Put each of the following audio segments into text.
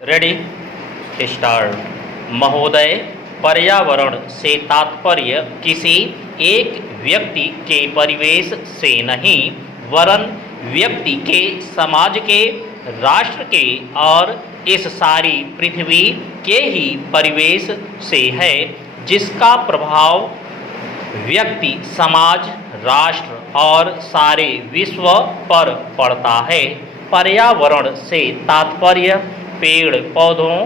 Ready start. महोदय, पर्यावरण से तात्पर्य किसी एक व्यक्ति के परिवेश से नहीं वरन व्यक्ति के, समाज के, राष्ट्र के और इस सारी पृथ्वी के ही परिवेश से है, जिसका प्रभाव व्यक्ति, समाज, राष्ट्र और सारे विश्व पर पड़ता है। पर्यावरण से तात्पर्य पेड़ पौधों,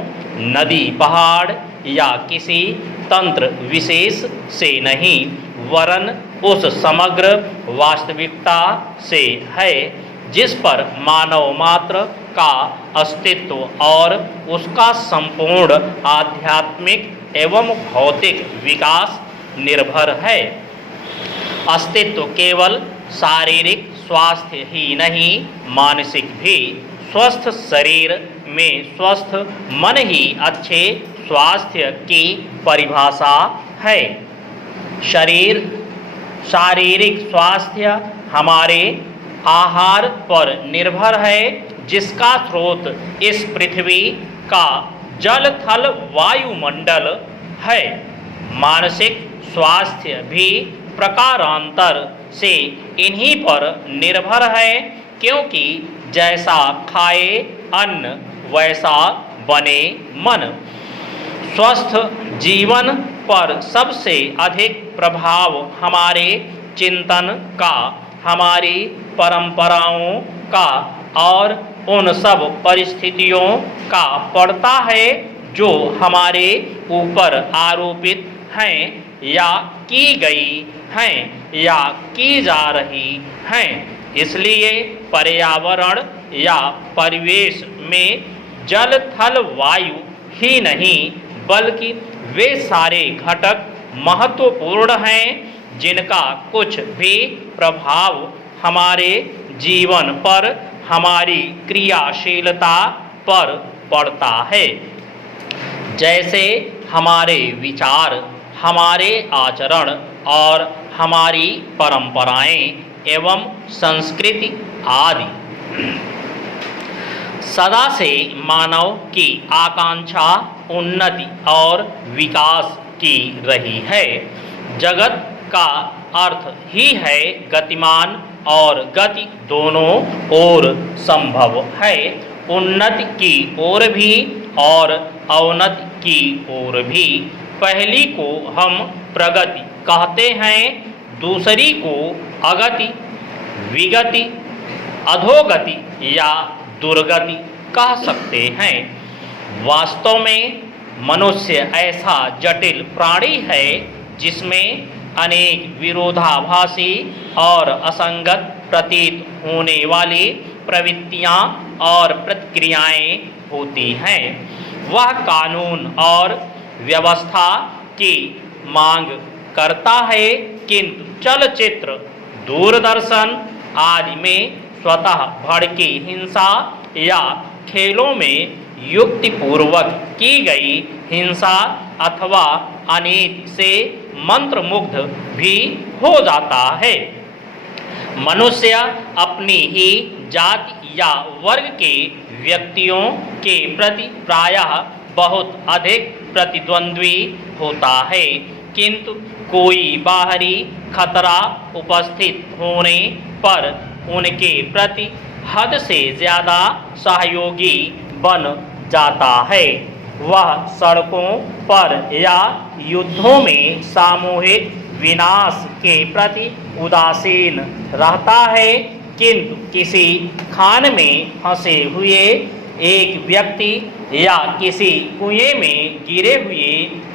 नदी पहाड़ या किसी तंत्र विशेष से नहीं वरन उस समग्र वास्तविकता से है जिस पर मानव मात्र का अस्तित्व और उसका संपूर्ण आध्यात्मिक एवं भौतिक विकास निर्भर है। अस्तित्व केवल शारीरिक स्वास्थ्य ही नहीं, मानसिक भी। स्वस्थ शरीर में स्वस्थ मन ही अच्छे स्वास्थ्य की परिभाषा है। शारीरिक स्वास्थ्य हमारे आहार पर निर्भर है, जिसका स्रोत इस पृथ्वी का जल थल वायुमंडल है। मानसिक स्वास्थ्य भी प्रकारांतर से इन्हीं पर निर्भर है, क्योंकि जैसा खाए अन्न वैसा बने मन। स्वस्थ जीवन पर सबसे अधिक प्रभाव हमारे चिंतन का, हमारी परंपराओं का और उन सब परिस्थितियों का पड़ता है जो हमारे ऊपर आरोपित हैं या की गई हैं या की जा रही हैं। इसलिए पर्यावरण या परिवेश में जल थल वायु ही नहीं बल्कि वे सारे घटक महत्वपूर्ण हैं जिनका कुछ भी प्रभाव हमारे जीवन पर, हमारी क्रियाशीलता पर पड़ता है। जैसे हमारे विचार, हमारे आचरण और हमारी परंपराएं एवं संस्कृति आदि। सदा से मानव की आकांक्षा उन्नति और विकास की रही है। जगत का अर्थ ही है गतिमान, और गति दोनों ओर संभव है, उन्नति की ओर भी और अवनति की ओर भी। पहली को हम प्रगति कहते हैं, दूसरी को अगति, विगति, अधोगति या दुर्गति कह सकते हैं। वास्तव में मनुष्य ऐसा जटिल प्राणी है जिसमें अनेक विरोधाभासी और असंगत प्रतीत होने वाली प्रवृत्तियां और प्रतिक्रियाएं होती हैं। वह कानून और व्यवस्था की मांग करता है, किंतु चलचित्र, दूरदर्शन आदि में स्वतः भड़की हिंसा या खेलों में युक्तिपूर्वक की गई हिंसा अथवा अनीति से मंत्रमुग्ध भी हो जाता है। मनुष्य अपनी ही जाति या वर्ग के व्यक्तियों के प्रति प्रायः बहुत अधिक प्रतिद्वंद्वी होता है, किंतु कोई बाहरी खतरा उपस्थित होने पर उनके प्रति हद से ज़्यादा सहयोगी बन जाता है। वह सड़कों पर या युद्धों में सामूहिक विनाश के प्रति उदासीन रहता है, किंतु किसी खान में फंसे हुए एक व्यक्ति या किसी कुएं में गिरे हुए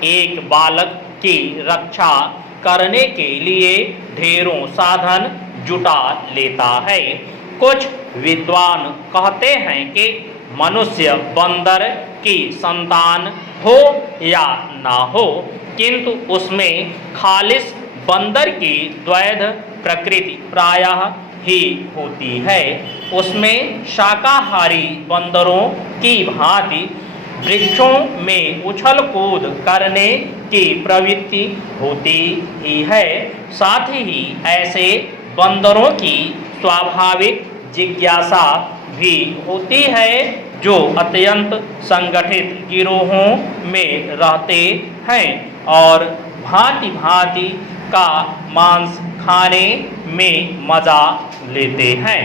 एक बालक की रक्षा करने के लिए ढेरों साधन जुटा लेता है। कुछ विद्वान कहते हैं कि मनुष्य बंदर की संतान हो या ना हो, किंतु उसमें खालिस बंदर की द्वैध प्रकृति प्रायः ही होती है। उसमें शाकाहारी बंदरों की भांति वृक्षों में उछल कूद करने की प्रवृत्ति होती ही है। साथ ही ऐसे बंदरों की स्वाभाविक जिज्ञासा भी होती है जो अत्यंत संगठित गिरोहों में रहते हैं और भांति भांति का मांस खाने में मजा लेते हैं।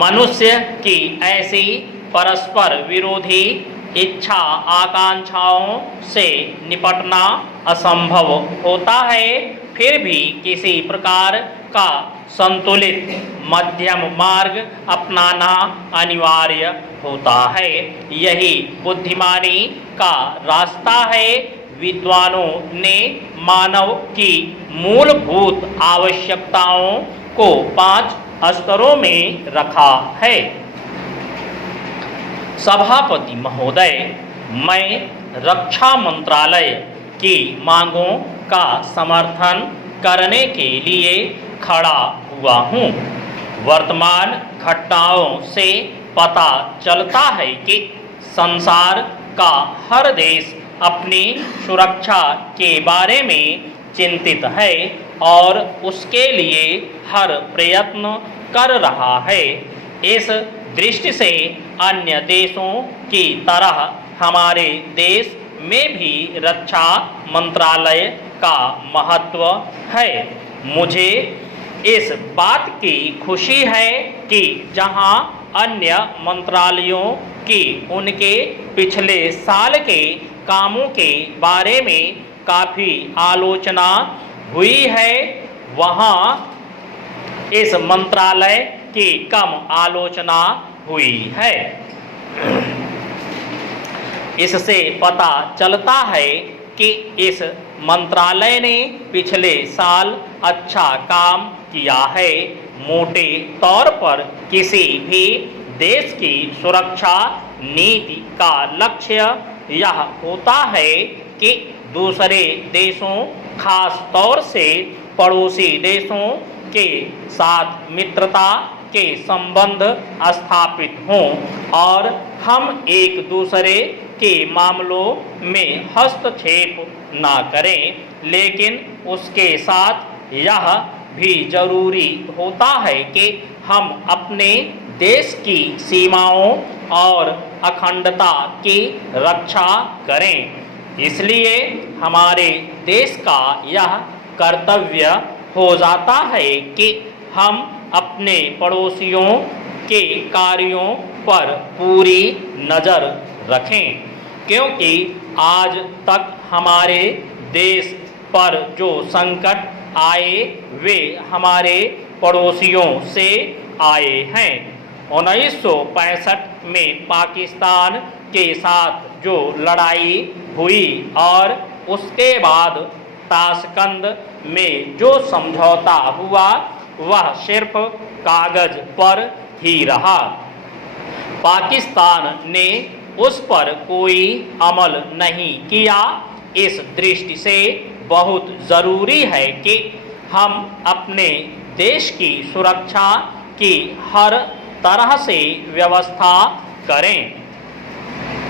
मनुष्य की ऐसी परस्पर विरोधी इच्छा आकांक्षाओं से निपटना असंभव होता है, फिर भी किसी प्रकार का संतुलित मध्यम मार्ग अपनाना अनिवार्य होता है। यही बुद्धिमानी का रास्ता है। विद्वानों ने मानव की मूलभूत आवश्यकताओं को 5 स्तरों में रखा है। सभापति महोदय, मैं रक्षा मंत्रालय की मांगों का समर्थन करने के लिए खड़ा हुआ हूँ। वर्तमान घटनाओं से पता चलता है कि संसार का हर देश अपनी सुरक्षा के बारे में चिंतित है और उसके लिए हर प्रयत्न कर रहा है। इस दृष्टि से अन्य देशों की तरह हमारे देश में भी रक्षा मंत्रालय का महत्व है। मुझे इस बात की खुशी है कि जहां अन्य मंत्रालयों की उनके पिछले साल के कामों के बारे में काफ़ी आलोचना हुई है, वहां इस मंत्रालय की कम आलोचना हुई है। इससे पता चलता है कि इस मंत्रालय ने पिछले साल अच्छा काम किया है। मोटे तौर पर किसी भी देश की सुरक्षा नीति का लक्ष्य यह होता है कि दूसरे देशों, खास तौर से पड़ोसी देशों के साथ मित्रता के संबंध स्थापित हों और हम एक दूसरे के मामलों में हस्तक्षेप ना करें। लेकिन उसके साथ यह भी जरूरी होता है कि हम अपने देश की सीमाओं और अखंडता की रक्षा करें। इसलिए हमारे देश का यह कर्तव्य हो जाता है कि हम अपने पड़ोसियों के कार्यों पर पूरी नज़र रखें, क्योंकि आज तक हमारे देश पर जो संकट आए वे हमारे पड़ोसियों से आए हैं। 1965 में पाकिस्तान के साथ जो लड़ाई हुई और उसके बाद ताशकंद में जो समझौता हुआ वह सिर्फ कागज पर ही रहा। पाकिस्तान ने उस पर कोई अमल नहीं किया। इस दृष्टि से बहुत ज़रूरी है कि हम अपने देश की सुरक्षा की हर तरह से व्यवस्था करें।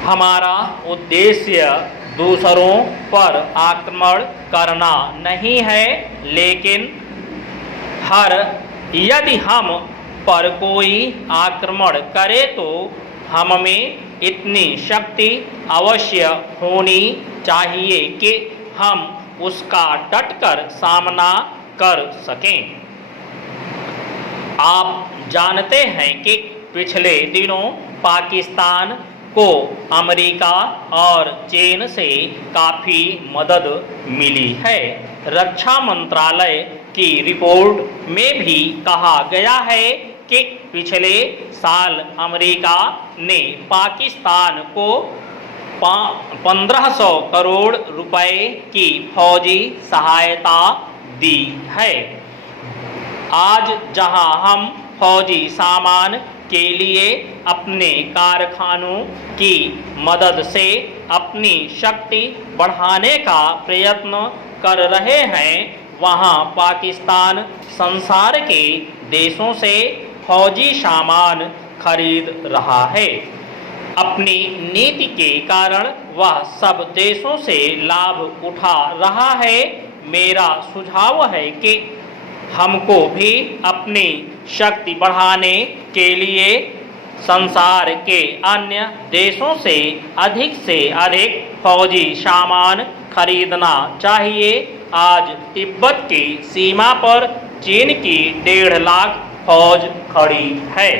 हमारा उद्देश्य दूसरों पर आक्रमण करना नहीं है, लेकिन यदि हम पर कोई आक्रमण करे तो हम में इतनी शक्ति अवश्य होनी चाहिए कि हम उसका डटकर सामना कर सकें। आप जानते हैं कि पिछले दिनों पाकिस्तान को अमेरिका और चीन से काफ़ी मदद मिली है। रक्षा मंत्रालय की रिपोर्ट में भी कहा गया है कि पिछले साल अमेरिका ने पाकिस्तान को 1500 करोड़ रुपए की फौजी सहायता दी है। आज जहां हम फौजी सामान के लिए अपने कारखानों की मदद से अपनी शक्ति बढ़ाने का प्रयत्न कर रहे हैं, वहां पाकिस्तान संसार के देशों से फौजी सामान खरीद रहा है। अपनी नीति के कारण वह सब देशों से लाभ उठा रहा है। मेरा सुझाव है कि हमको भी अपनी शक्ति बढ़ाने के लिए संसार के अन्य देशों से अधिक फौजी सामान खरीदना चाहिए। आज तिब्बत की सीमा पर चीन की 1.5 लाख फौज खड़ी है।